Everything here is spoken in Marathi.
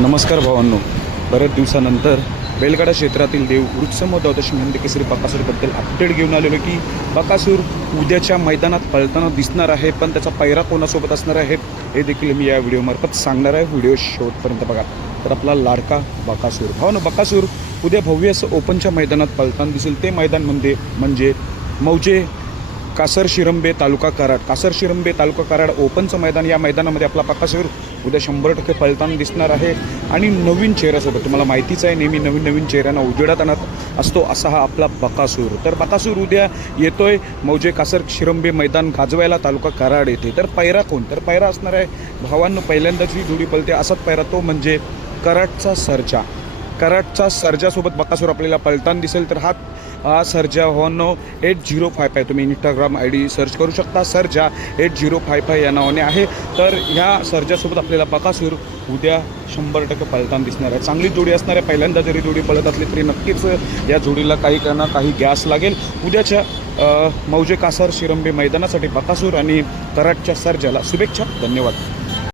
नमस्कार भावांनो, बऱ्याच दिवसानंतर बैलगाडा क्षेत्रातील देव वृत्सम द्वादशी हिंद केसरी बकासूरबद्दल अपडेट घेऊन आलेलो की बकासूर उद्याच्या मैदानात पळताना दिसणार आहे, पण त्याचा पैरा कोणासोबत असणार आहे हे देखील मी या व्हिडिओमार्फत सांगणार आहे. व्हिडिओ शेवटपर्यंत बघा. तर आपला लाडका बकासूर भावांनो, बकासूर उद्या भव्य असं ओपनच्या मैदानात पळताना दिसेल. ते मैदान म्हणजे मौजे कासर शिरंबे तालुका कराड. कासर शिरंबे तालुका कराड ओपनचं मैदान. या मैदानामध्ये आपला बकासूर उद्या 100% पळताना दिसणार आहे आणि नवीन चेहऱ्यासोबत. तुम्हाला माहितीच आहे, नेहमी नवीन चेहऱ्यांना उजेडात आणत असतो असा हा आपला बकासूर. तर बकासूर उद्या येतोय मौजे कासर शिरंबे मैदान गाजवायला, तालुका कराड येथे. तर पैरा कोण? तर पैरा असणार आहे भावांनो, पहिल्यांदाच ही जोडी पळते असाच पैरा, तो म्हणजे कराडचा सर्जा. कराडचा सर्जासोबत बकासूर आपल्याला पळताना दिसेल. तर हा सर्जा भावांनो 8055, तुम्ही इंस्टाग्राम ID सर्च करू शकता, सर्जा 8055 या नावाने आहे. तर ह्या सर्जासोबत आपल्याला बकासूर उद्या 100% पळताना दिसणार आहे. चांगली जोडी असणार आहे. पहिल्यांदा जरी जोडी पळत असली तरी नक्कीच या जोडीला काही गॅस लागेल. उद्याच्या मौजे कासर शिरंबे मैदानासाठी बकासूर आणि कराडच्या सर्जाला शुभेच्छा. धन्यवाद.